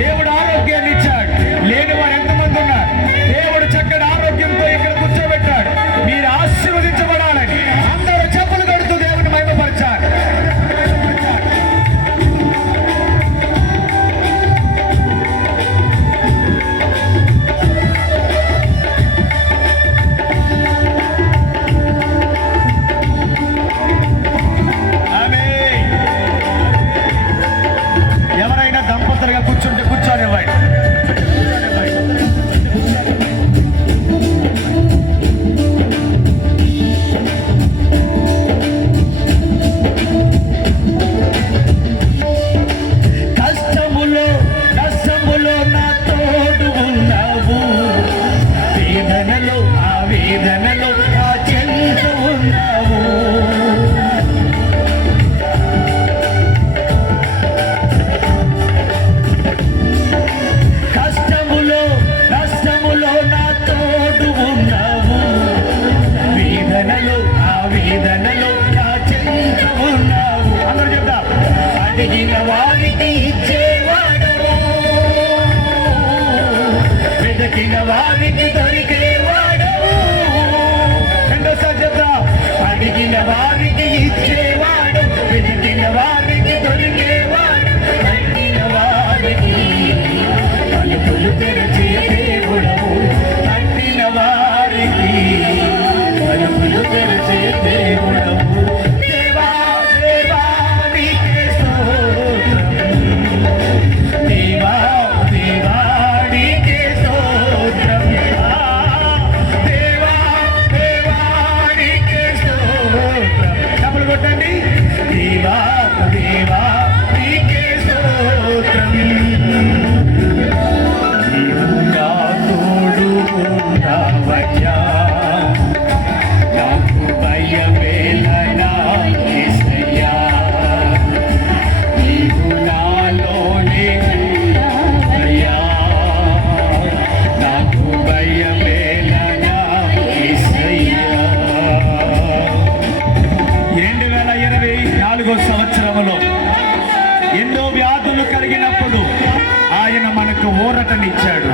దేవుడు ఆరోగ్యాన్ని ఇచ్చాడు. లేని వారు ఎంతమంది ఉన్నారు? దేవుడు చక్కటి ఆరోగ్యంతో ఇక్కడ కూర్చోబెట్టాడు. మీరు ఆశీర్వదించబడాలని అందరూ చెప్పులు కడుతూ దేవుని మహిమపరచాలి. ఎవరైనా దంపతులుగా కూర్చుంటే కూర్చోనివ్వండి. కష్టములో నష్టములో నా తోడు ఉన్నావు, వేదనలో ఆ వేదనలో ఆ చెంత ఉన్నావు. కష్టములో నష్టములో నా తోడు ఉన్నావు, వేదనలో ఆ వేదనలో ఆ చెంత ఉన్నావు. అందరూ చెప్తాం. అడిగిన వారికి ఇచ్చేవాడవు, వెతికిన వారికి దొరికేవాడవు. రెండోసారి చెప్తాం. అడిగిన వారికి ఇచ్చేవాడు, వెతికిన వారికి దొరికేవాడు, తట్టిన వారికి తలుపులు తెరచే దేవుడవు, తట్టిన వారికి తలుపులు తెరచే దేవుడవు. దేవా దేవా నీకే స్తోత్రం, దేవా దేవా నీకే స్తోత్రం, దేవా దేవా నీకే స్తోత్రం. డబ్బులు కొట్టండి. దేవా దేవా నీకే స్తోత్రం. నీవు నా తోడు ఉన్నావయ్యా, నాకు భయమేలనా యేసయ్యా. నీవు నాలోనే ఉన్నావయ్యా, నాకు భయమేలనా యేసయ్యా. 2024 సంవత్సరములో ఎన్నో వ్యాధులు కలిగినప్పుడు ఆయన మనకు ఊరటనిచ్చాడు,